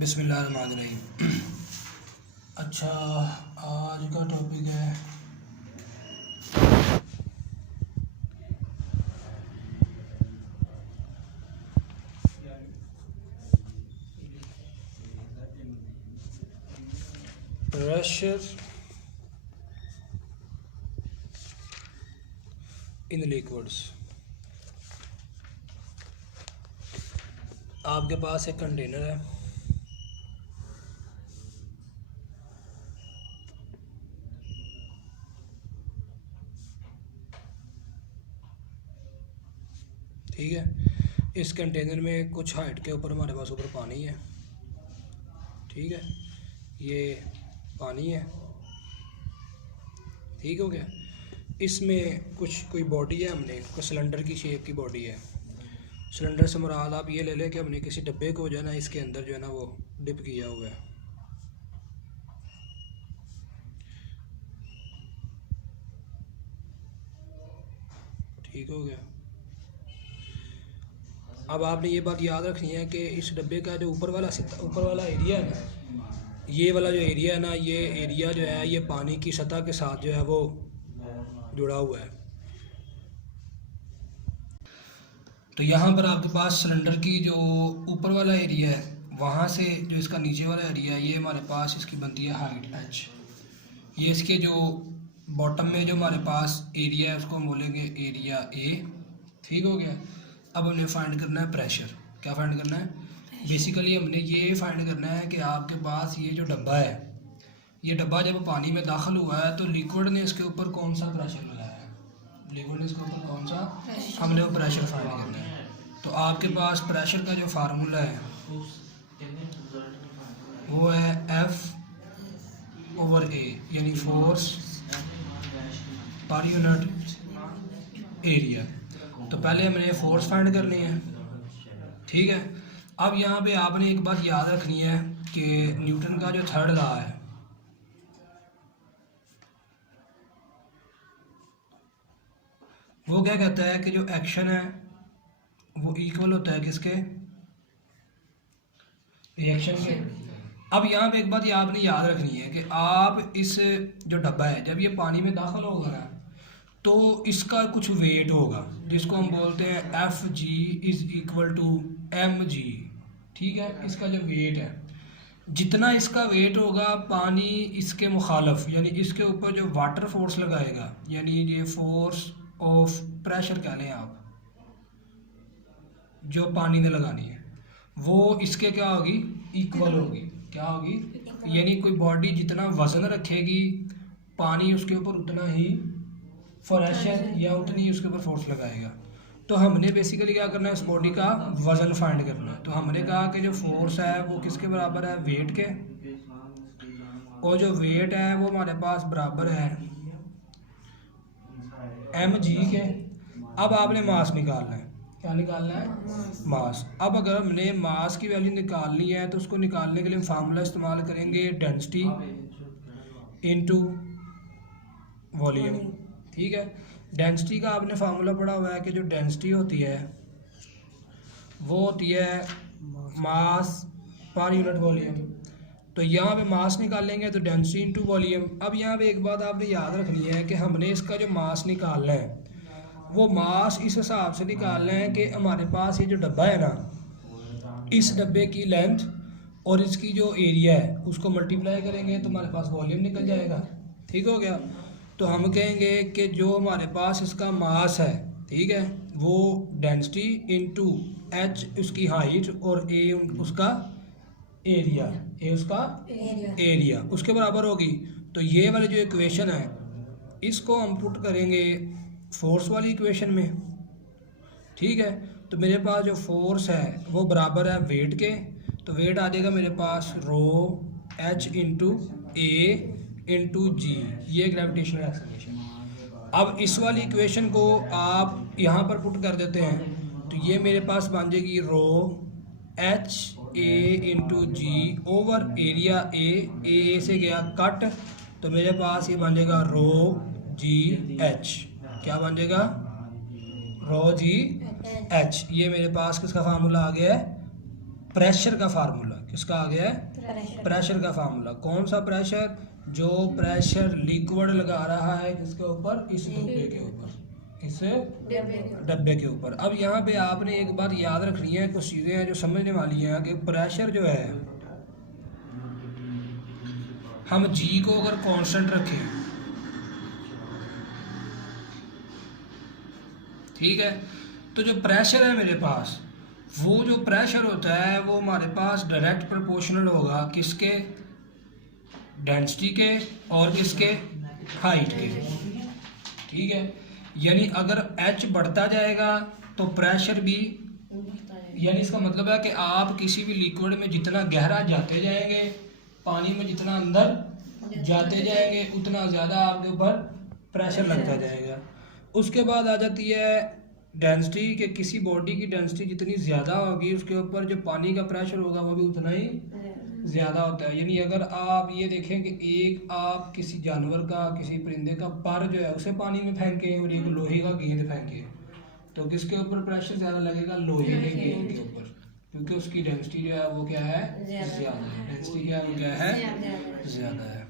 बिस्मिल्लाहिर्रहमानिर्रहीम। अच्छा, आज का टॉपिक है प्रेशर इन लिक्विड्स। आपके पास एक कंटेनर है, ठीक है। इस कंटेनर में कुछ हाइट के ऊपर हमारे पास ऊपर पानी है, ठीक है। ये पानी है, ठीक हो गया। इसमें कोई बॉडी है, हमने कोई सिलेंडर की शेप की बॉडी है। सिलेंडर से मुराद आप ये ले लें कि हमने किसी डब्बे को जो है ना इसके अंदर जो है ना वो डिप किया हुआ है, ठीक हो गया। अब आपने ये बात याद रखनी है कि इस डब्बे का जो ऊपर वाला एरिया है ना, ये वाला जो एरिया है ना, ये एरिया जो है ये पानी की सतह के साथ जो है वो जुड़ा हुआ है। तो यहाँ पर आपके पास सिलेंडर की जो ऊपर वाला एरिया है, वहाँ से जो इसका नीचे वाला एरिया है, ये हमारे पास इसकी बनती है हाइट h। ये इसके जो बॉटम में जो हमारे पास एरिया है उसको हम बोलेंगे एरिया a, ठीक हो गया। अब हमने फाइंड करना है प्रेशर। क्या फाइंड करना है? बेसिकली हमने ये फाइंड करना है कि आपके पास ये जो डब्बा है, ये डब्बा जब पानी में दाखिल हुआ है तो लिक्विड ने इसके ऊपर कौन सा प्रेशर लगाया है, लिक्विड ने इसके ऊपर कौन सा, हमने वो प्रेशर फाइंड करना है। तो आपके पास प्रेशर का जो फार्मूला है वो है F/A, यानी फोर्स पर यूनिट एरिया। तो पहले हमने फोर्स फाइंड करनी है, ठीक है। अब यहाँ पे आपने एक बात याद रखनी है कि न्यूटन का जो थर्ड लॉ है वो क्या कहता है कि जो एक्शन है वो इक्वल होता है किसके, रिएक्शन के। अब यहाँ पे एक बात ये आपने याद रखनी है कि आप इस जो डब्बा है जब ये पानी में दाखिल होगा ना तो इसका कुछ वेट होगा जिसको हम बोलते हैं Fg is equal to mg, ठीक है। इसका जो वेट है, जितना इसका वेट होगा पानी इसके मुखालफ यानी इसके ऊपर जो वाटर फोर्स लगाएगा, यानी ये फोर्स ऑफ प्रेशर कह लें आप, जो पानी ने लगानी है वो इसके क्या होगी, इक्वल होगी। क्या होगी? यानी कोई बॉडी जितना वजन रखेगी पानी उसके ऊपर उतना ही प्रेशर या उतनी ही उसके ऊपर फोर्स लगाएगा। तो हमने बेसिकली क्या करना है, इस बॉडी का वजन फाइंड करना है। तो हमने कहा कि जो फोर्स है वो किसके बराबर है, वेट के, और जो वेट है वो हमारे पास बराबर है mg के। अब आपने मास निकालना है। क्या निकालना है? मास। अब अगर हमने मास की वैल्यू निकालनी है तो उसको निकालने के लिए फार्मूला इस्तेमाल करेंगे डेंसिटी इनटू वॉल्यूम, ठीक है। डेंसिटी का आपने फार्मूला पढ़ा हुआ है कि जो डेंसिटी होती है वो होती है मास पर यूनिट वॉल्यूम। तो यहाँ पे मास निकालेंगे तो डेंसिटी इनटू वॉल्यूम। अब यहाँ पे एक बात आपने याद रखनी है कि हमने इसका जो मास निकालना है वो मास इस हिसाब से निकालना है कि हमारे पास ये जो डब्बा है ना, इस डब्बे की लेंथ और इसकी जो एरिया है उसको मल्टीप्लाई करेंगे तो हमारे पास वॉल्यूम निकल जाएगा, ठीक हो गया। तो हम कहेंगे कि जो हमारे पास इसका मास है, ठीक है, वो डेंसिटी इनटू h उसकी हाइट और a उसका एरिया, a उसका एरिया उसके बराबर होगी। तो ये वाली जो इक्वेशन है इसको हम पुट करेंगे फोर्स वाली इक्वेशन में, ठीक है। तो मेरे पास जो फोर्स है वो बराबर है वेट के, तो वेट आ जाएगा मेरे पास रो h इंटू ए इंटू जी, ये ग्रेविटेशनल एक्सेलरेशन। अब इस वाली इक्वेशन को आप यहाँ पर पुट कर देते हैं तो ये मेरे पास बन जाएगी rho h a into g over area a से गया कट, तो मेरे पास ये बन जाएगा रो जी एच। क्या बन जाएगा? रो जी एच। ये मेरे पास किसका फार्मूला आ गया है? प्रेशर का फार्मूला। किसका आ गया है? प्रेशर। प्रेशर का फार्मूला। कौन सा प्रेशर? जो प्रेशर लिक्विड लगा रहा है किसके ऊपर? इस डब्बे के ऊपर, इस डब्बे के ऊपर। अब यहाँ पे आपने एक बात याद रखनी है, कुछ चीज़ें हैं जो समझने वाली हैं कि प्रेशर जो है, हम जी को अगर कांस्टेंट रखें, ठीक है, तो जो प्रेशर है मेरे पास, वो जो प्रेशर होता है वो हमारे पास डायरेक्ट प्रोपोर्शनल होगा किसके? डेंसिटी के और किसके? हाइट के। ठीक है, यानी अगर एच बढ़ता जाएगा तो प्रेशर भी, यानी इसका मतलब है कि आप किसी भी लिक्विड में जितना गहरा जाते जाएंगे, पानी में जितना अंदर जाते जाएंगे, उतना ज़्यादा आपके ऊपर प्रेशर लगता जाएगा। उसके बाद आ जाती है डेंसिटी, कि किसी बॉडी की डेंसिटी जितनी ज़्यादा होगी उसके ऊपर जो पानी का प्रेशर होगा वो भी उतना ही ज़्यादा होता है। यानी अगर आप ये देखें कि एक आप किसी जानवर का, किसी परिंदे का पर जो है उसे पानी में फेंकें और एक लोहे का गेंद फेंकें, तो किसके ऊपर प्रेशर ज़्यादा लगेगा? लोहे के गेंद के ऊपर, क्योंकि उसकी डेंसिटी जो है वो क्या है? ज़्यादा है। डेंसिटी क्या है? वो क्या है? ज़्यादा है।